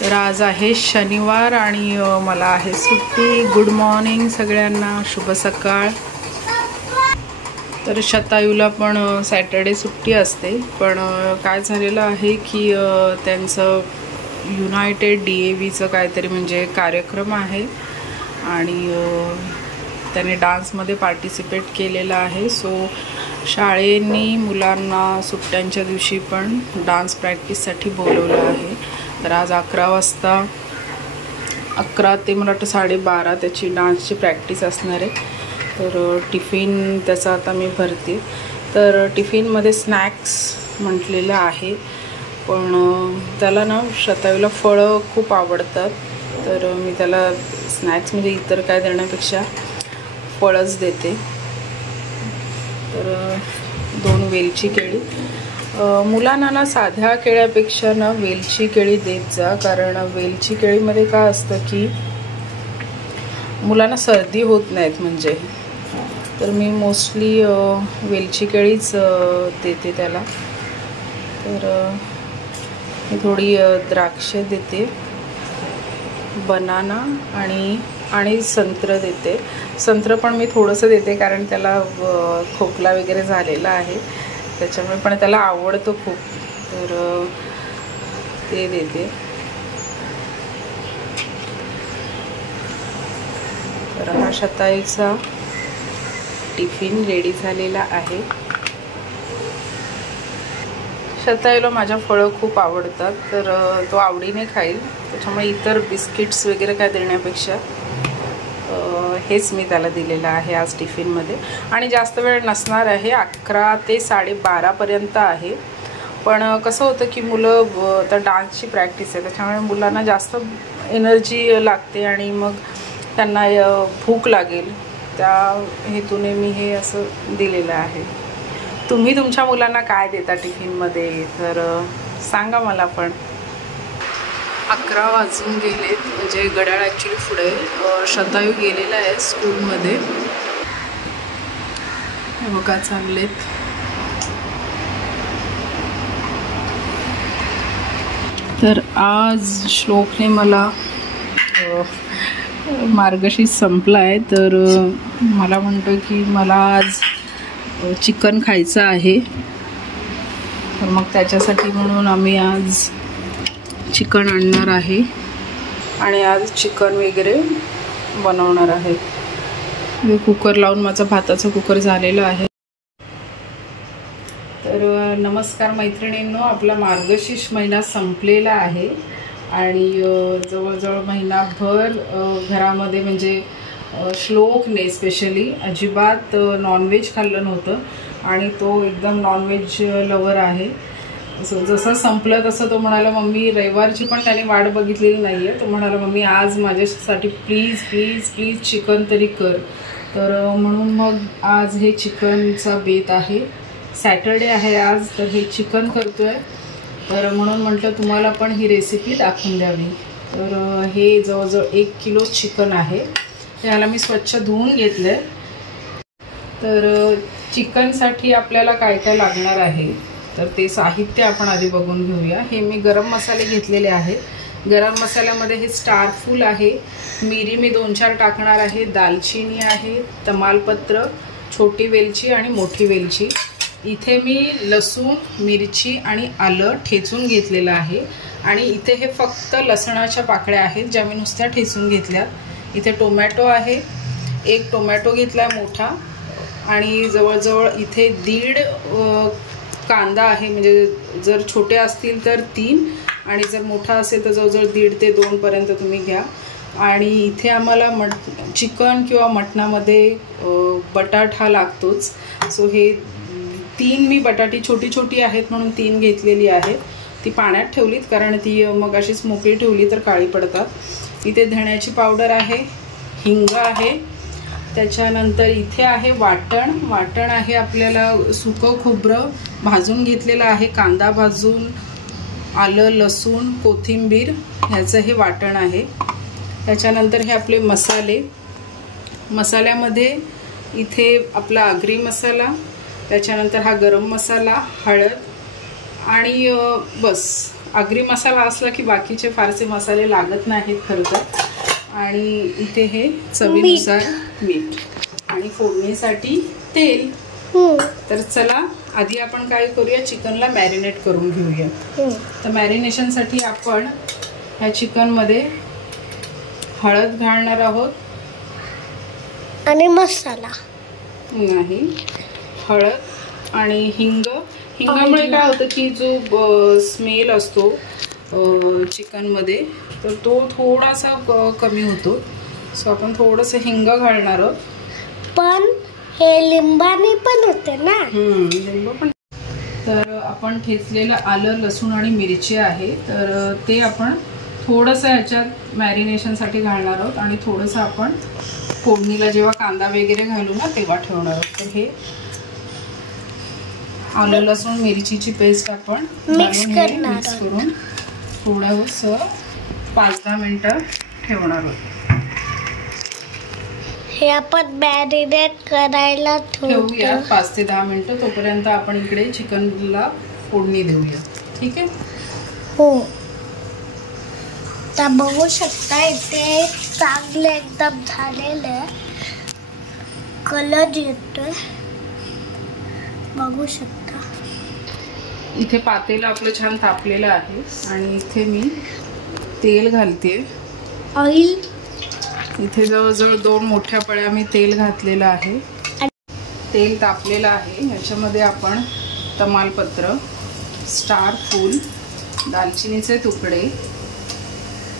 तर आज आहे शनिवार आणि मला आहे सुट्टी। गुड मॉर्निंग सगळ्यांना, शुभ सकाळ। तर शतायूला पण सॅटर्डे सुट्टी असते, पण काय झालेलं आहे की त्यांचं युनायटेड DAVचं काहीतरी म्हणजे कार्यक्रम आहे आणि त्याने डान्समध्ये पार्टिसिपेट केलेलं आहे। सो शाळेनी मुलांना सुट्ट्यांच्या दिवशी पण डान्स प्रॅक्टिससाठी बोलवलं आहे। तर आज 11 वाजता 11 ते मला वाटतं 12:30 त्याची डान्सची प्रॅक्टिस असणार आहे। तर टिफिन त्याचा आता मी भरते। तर टिफिनमध्ये स्नॅक्स म्हटलेलं आहे, पण त्याला ना शतायूला फळं खूप आवडतात, तर मी त्याला स्नॅक्स म्हणजे इतर काय देण्यापेक्षा फळंच देते। तर 2 वेलची केळी, मुलांना ना साध्या केळ्यापेक्षा ना वेलची केळी देत जा, कारण वेलची केळीमध्ये काय असतं की मुलांना सर्दी होत नाहीत म्हणजे। तर मी मोस्टली वेलची केळीच देते त्याला। तर मी थोडी द्राक्षे देते, बनाना आणि संत्र देते। संत्र पण मी थोडंसं देते कारण त्याला खोकला वगैरे झालेला आहे, त्याच्यामुळे पण त्याला आवडतं खूप, तर ते देते। तर हा शतायूचा टिफिन रेडी झालेला आहे। शतायूला माझ्या फळं खूप आवडतात, तर तो आवडीने खाईल, त्याच्यामुळे इतर बिस्किट्स वगैरे काय देण्यापेक्षा हेच मी त्याला दिलेलं आहे आज टिफिनमध्ये। आणि जास्त वेळ नसणार आहे, 11 ते 12:30 पर्यंत आहे। पण कसं होतं की मुलं आता डान्सची प्रॅक्टिस आहे, त्याच्यामुळे मुलांना जास्त एनर्जी लागते आणि मग त्यांना भूक लागेल, त्या हेतूने मी हे असं दिलेलं आहे। तुम्ही तुमच्या मुलांना काय देता टिफिनमध्ये, तर सांगा मला पण। 11 वाजून गेलेत, म्हणजे घड्याळ ॲक्च्युली पुढे। शतायू गेलेला आहे स्कूलमध्ये, हे बघा चाललेत। तर आज श्लोकने मला मार्गशीर्ष संपला आहे, तर मला म्हणतो की मला आज चिकन खायचं आहे, तर मग त्याच्यासाठी म्हणून आम्ही आज चिकन आणणार आहे आणि आज चिकन वगैरे बनवणार आहे। मी कुकर लावून, माझा भाताचा कुकर झालेला आहे। तर नमस्कार मैत्रिणींनो, आपला मार्गशीर्ष महिना संपलेला आहे आणि जवळजवळ महिनाभर घरामध्ये म्हणजे श्लोकने स्पेशली अजिबात नॉनव्हेज खाल्लं नव्हतं आणि तो एकदम नॉनव्हेज लवर आहे। जसं संपलं तसं तो म्हणाला मम्मी, रविवारची पण त्याने वाट बघितलेली नाही आहे, तो म्हणाला मम्मी आज माझ्यासाठी प्लीज प्लीज प्लीज चिकन तरी कर। तर म्हणून मग आज हे चिकनचा बेत आहे, सॅटर्डे आहे आज, तर हे चिकन करतोय। तर म्हणून म्हटलं तुम्हाला पण ही रेसिपी दाखवून द्यावी। तर हे जवळजवळ 1 किलो चिकन आहे, त्याला मी स्वच्छ धुवून घेतलं आहे। तर चिकनसाठी आपल्याला काय काय लागणार आहे, तर ते साहित्य आपण आधी बघून घेऊया। हे मी गरम मसाले घेतलेले आहेत। गरम मसाल्यामध्ये हे स्टार फूल आहे, मिरी मी 2-4 टाकणार आहे, दालचिनी आहे, तमालपत्र, छोटी वेलची आणि मोठी वेलची। इथे मी लसूण, मिरची आणि आलं ठेचून घेतलेलं आहे आणि इथे हे फक्त लसणाच्या पाकळ्या आहेत ज्या मी नुसत्या ठेचून घेतल्यात। इथे टोमॅटो आहे, 1 टोमॅटो घेतला मोठा आणि जवळजवळ इथे 1.5 कांदा आहे, म्हणजे जर छोटे असतील तर 3 आणि जर मोठा असेल तर जवळजवळ 1.5 ते 2 पर्यंत तुम्ही घ्या। आणि इथे आम्हाला चिकन किंवा मटणामध्ये बटाटा लागतोच, सो हे 3 मी बटाटी छोटी छोटी आहेत म्हणून 3 घेतलेली आहेत। ती पाण्यात ठेवलीत कारण ती मग अशीच मोकळी ठेवली तर काळी पडतात। इथे धण्याची पावडर आहे, हिंग आहे, त्याच्यानंतर इथे आहे वाटण आहे, आपल्याला सुकं खोबरं भाजून घेतलेलं आहे, कांदा भाजून, आलं, लसूण, कोथिंबीर ह्याचं हे वाटण आहे। त्याच्यानंतर हे आपले मसाले, मसाल्यामध्ये इथे आपला आगरी मसाला, त्याच्यानंतर हा गरम मसाला, हळद आणि बस आगरी मसाला असला की बाकीचे फारसे मसाले लागत नाहीत खरं तर. आणि इथे हे चवीनुसार मीठ आणि फोडणीसाठी तेल. तर चला आधी आपण काय करूया, चिकनला मॅरिनेट करून घेऊया. तर मॅरिनेशनसाठी आपण ह्या चिकनमध्ये हळद घालणार आहोत आणि मसाला नाही, हळद आणि हिंगामुळे काय होतं की जो स्मेल असतो चिकनमध्ये तर तो थोडासा कमी होतो. सो आपण थोडंसं हिंग घालणार आहोत. पण हे लिंबाने पण होते ना. लिंब पण. तर आपण ठेचलेलं आलं, लसूण आणि मिरची आहे तर ते आपण थोडंसं ह्याच्यात मॅरिनेशनसाठी घालणार आहोत आणि थोडंसं आपण फोडणीला जेव्हा कांदा वगैरे घालू ना तेव्हा ठेवणार आहोत. तर हे आलं, लसूण, मिरचीची पेस्ट आपण मिक्स करून थोडंसं 5-10 मिनिटं ठेवणार आहोत. हे आपण मॅरिनेट करायला ठेवूया 5 ते 10 मिनिटं. तोपर्यंत आपण इकडे चिकनला फोडणी देऊया. ठीक आहे. हो. तर बघू शकता इथे चांगले एकदम झालेले कलर येतोय, बघू शकता. इथे पातेलं आपलं छान तापलेलं आहे आणि इथे मी तेल घालते. ऑइल इथे जवळजवळ 2 मोठ्या पळ्या मी तेल घातलेलं आहे. तेल तापलेलं आहे. ह्याच्यामध्ये आपण तमालपत्र, स्टार फूल, दालचिनीचे तुकडे,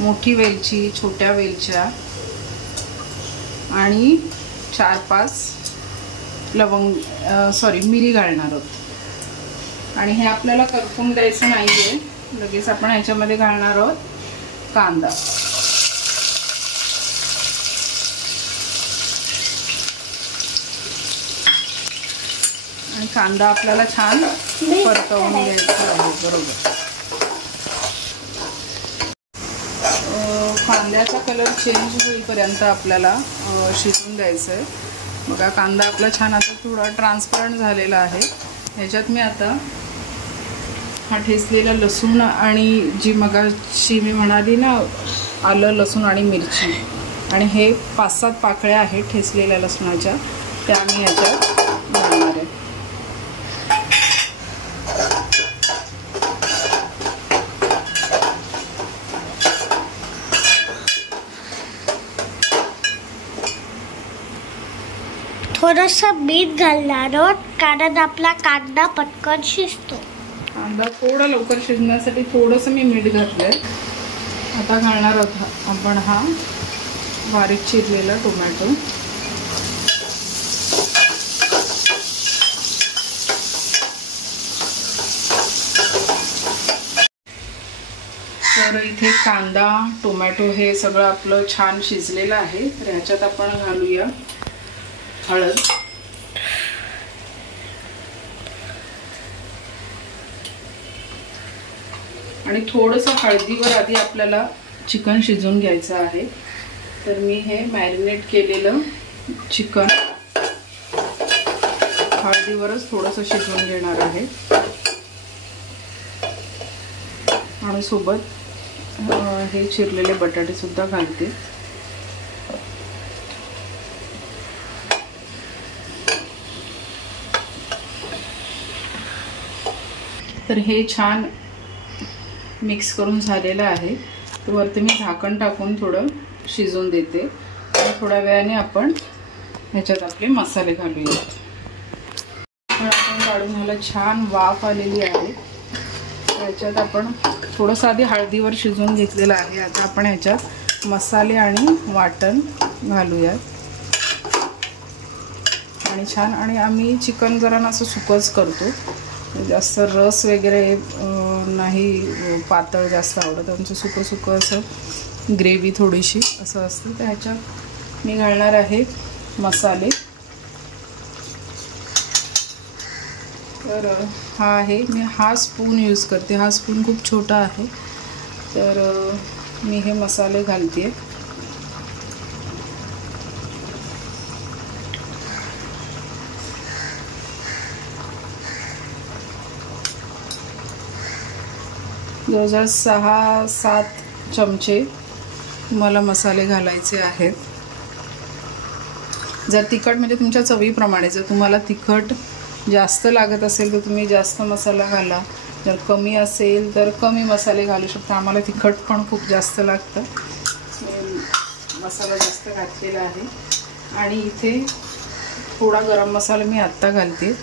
मोठी वेलची, छोट्या वेलच्या आणि 4-5 मिरी घालणार आहोत. आणि हे आपल्याला करपून द्यायचं नाहीये. लगेच आपण ह्याच्यामध्ये घालणार आहोत कांदा. आणि कांदा आपल्याला छान परतवून घ्यायचा आहे. बरोबर. कांद्याचा कलर चेंज होईपर्यंत आपल्याला शिजवून द्यायचं आहे. बघा कांदा आपला छान आता थोडा ट्रान्सपरंट झालेला आहे. ह्याच्यात मी आता हा ठेचलेला लसूण आणि जी मगाशी मी म्हणाली ना आलं, लसूण आणि मिरची आणि हे 5-7 पाकळ्या आहेत ठेचलेल्या लसणाच्या, त्या मी ह्याच्यात घालणार आहे. थोडंसं मीठ घालणार आहोत कारण आपला कांदा पटकन शिजतो. कांदा थोडा लवकर शिजण्यासाठी थोडंसं मी मीठ घातलंय. आता घालणार आहोत आपण हा बारीक चिरलेला टोमॅटो. तर इथे कांदा, टोमॅटो हे सगळं आपलं छान शिजलेलं आहे. तर ह्याच्यात आपण घालूया हळद, आणि थोडंसं हळदीवर आधी आपल्याला चिकन शिजवून घ्यायचं आहे. तर मी हे मॅरिनेट केलेलं चिकन हळदीवरच थोडंसं शिजवून घेणार आहे आणि सोबत हे चिरलेले बटाटे सुद्धा घालते. तर हे छान मिक्स करून झालेलं आहे. तर वरती मी झाकण टाकून थोडं शिजवून देते आणि थोड्या वेळाने आपण ह्याच्यात आपले मसाले घालूया. आपण काढून ह्याला छान वाफ आलेली आहे. ह्याच्यात आपण थोडंसं आधी हळदीवर शिजवून घेतलेलं आहे. आता आपण ह्याच्यात मसाले आणि वाटण घालूयात आणि छान. आणि आम्ही चिकन जरा असं सुकंच करतो, जास्त रस वगैरे नाही पातळ जास्त आवडत. आमचं सुकं सुकं असं ग्रेव्ही थोडीशी असं असते. तर ह्याच्यात मी घालणार आहे मसाले. तर हा आहे, मी हा स्पून यूज करते. हा स्पून खूप छोटा आहे. तर मी हे मसाले घालते. जवळजवळ 6-7 चमचे मला मसाले घालायचे आहेत. जर तिखट म्हणजे तुमच्या चवीप्रमाणे, जर तुम्हाला तिखट जास्त लागत असेल तर तुम्ही जास्त मसाला घाला, जर कमी असेल तर कमी मसाले घालू शकता. आम्हाला तिखट पण खूप जास्त लागतं, मसाला जास्त घातलेला आहे. आणि इथे थोडा गरम मसाला मी आत्ता घालते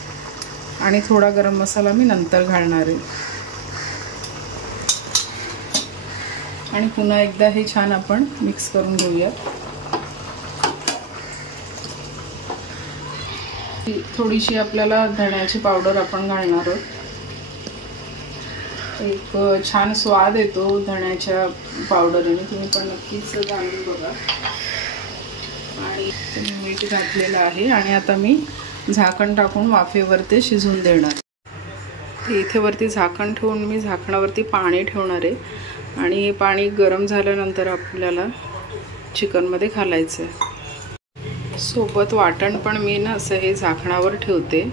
आणि थोडा गरम मसाला मी नंतर घालणार आहे. आणि पुन्हा एकदा हे छान आपण मिक्स करून घेऊया. थोडीशी आपल्याला धण्याची पावडर आपण घालणार आहोत. एक छान स्वाद येतो धण्याच्या पावडरीने, तुम्ही पण नक्कीच घालून बघा. आणि मीठ घातलेलं आहे आणि आता मी झाकण टाकून वाफेवरती शिजून देणार. इथे वरती झाकण ठेवून मी झाकणावरती पाणी ठेवणार आहे आणि हे पाणी गरम झाल्यानंतर आपल्याला चिकनमध्ये घालायचं आहे. सोबत वाटण पण मी ना असं हे झाकणावर ठेवते,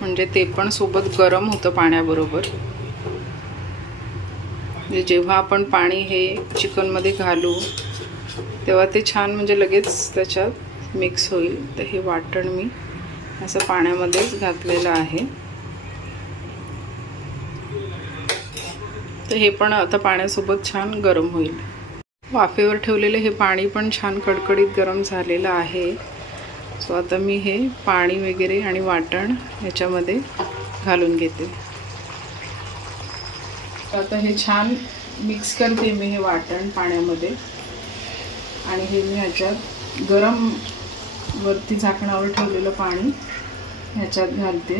म्हणजे ते पण सोबत गरम होतं पाण्याबरोबर. म्हणजे जेव्हा आपण पाणी हे चिकनमध्ये घालू तेव्हा ते छान म्हणजे लगेच त्याच्यात मिक्स होईल. तर हे वाटण मी असं पाण्यामध्येच घातलेलं आहे. तर हे पण आता पाण्यासोबत छान गरम होईल. वाफेवर ठेवलेले हे पाणी पण छान कडकडीत गरम झालेलं आहे. सो आता मी हे पाणी वगैरे आणि वाटण याच्यामध्ये घालून घेते. आता हे छान मिक्स करते मी हे वाटण पाण्यामध्ये आणि हे मी ह्याच्यात गरम वरती झाकणावर ठेवलेलं पाणी ह्याच्यात घालते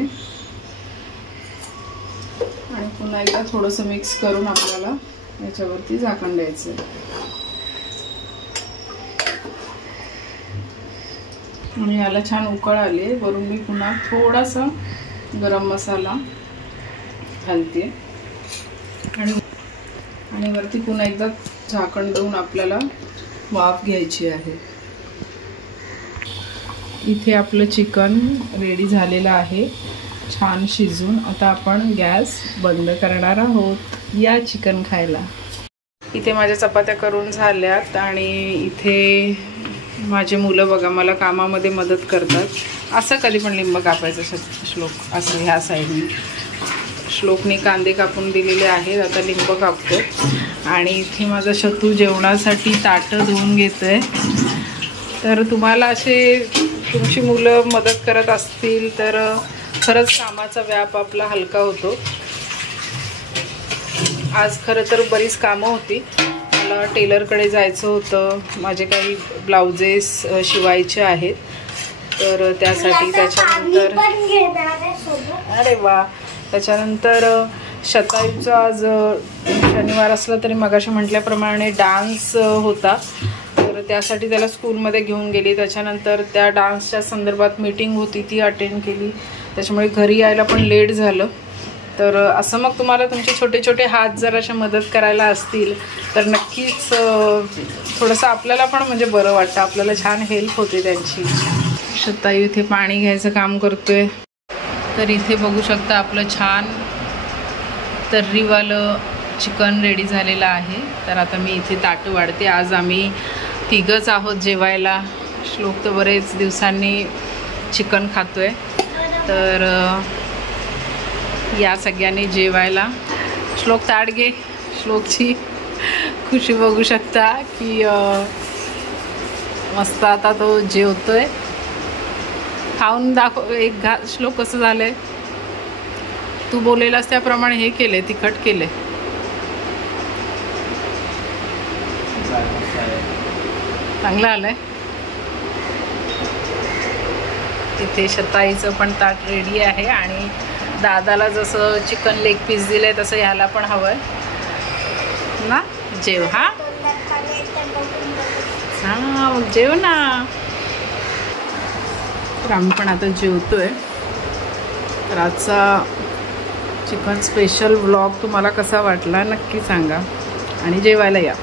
आणि पुन्हा एकदा थोडंसं मिक्स करून आपल्याला याच्यावरती झाकण द्यायचं. आणि याला छान उकळ आली. वरून मी पुन्हा थोडासा गरम मसाला घालते आणि वरती पुन्हा एकदा झाकण देऊन आपल्याला वाफ घ्यायची आहे. इथे आपलं चिकन रेडी झालेलं आहे, छान शिजून. आता आपण गॅस बंद करणार आहोत. या चिकन खायला. इथे माझ्या चपात्या करून झाल्यात आणि इथे माझे मुलं बघा मला कामामध्ये मदत करतात. असं कधी पण लिंब कापायचं श्लोक असं ह्या साईडने. श्लोकने कांदे कापून दिलेले आहेत, आता लिंब कापतो. आणि इथे माझा शतू जेवणासाठी ताटं धुवून घेतोय. तर तुम्हाला असे तुमची मुलं मदत करत असतील तर खरंच कामाचा व्याप आपला हलका होतो. आज खरं तर बरीच कामं होती. मला टेलरकडे जायचं होतं, माझे काही ब्लाउजेस शिवायचे आहेत, तर त्यासाठी. त्याच्यानंतर अरे वा, त्याच्यानंतर शतायूचा आज शनिवार असला तरी मगाशी म्हटल्याप्रमाणे डान्स होता, तर त्यासाठी त्याला स्कूलमध्ये घेऊन गेली. त्याच्यानंतर त्या डान्सच्या संदर्भात मीटिंग होती, ती अटेंड केली. त्याच्यामुळे घरी यायला पण लेट झालं. तर असं मग तुम्हाला तुमचे छोटे छोटे हात जर अशा मदत करायला असतील तर नक्कीच थोडंसं आपल्याला पण म्हणजे बरं वाटतं, आपल्याला छान हेल्प होते त्यांची. शतायू इथे पाणी घ्यायचं काम करतोय. तर इथे बघू शकता आपलं छान तर्रीवालं चिकन रेडी झालेलं आहे. तर आता मी इथे ताटं वाढते. आज आम्ही तिघंच आहोत जेवायला. श्लोक तर बरेच दिवसांनी चिकन खातोय. तर या सगळ्यांनी जेवायला. श्लोक ताट घे. श्लोकची खुशी बघू शकता की मस्त आता तो जेवतोय. खाऊन दाखव एक श्लोक कसं झालंय. तू बोलेलास त्याप्रमाणे हे केले, तिखट केले. चांगलं आलंय. इथे शताईचं पण ताट रेडी आहे आणि दादाला जसं चिकन लेग पीस दिलंय तसं ह्याला पण हवंय ना. जेव. हा हा मग जेव ना. तर आम्ही पण आता जेवतोय. तर आजचा चिकन स्पेशल व्लॉग तुम्हाला कसा वाटला नक्की सांगा आणि जेवायला या.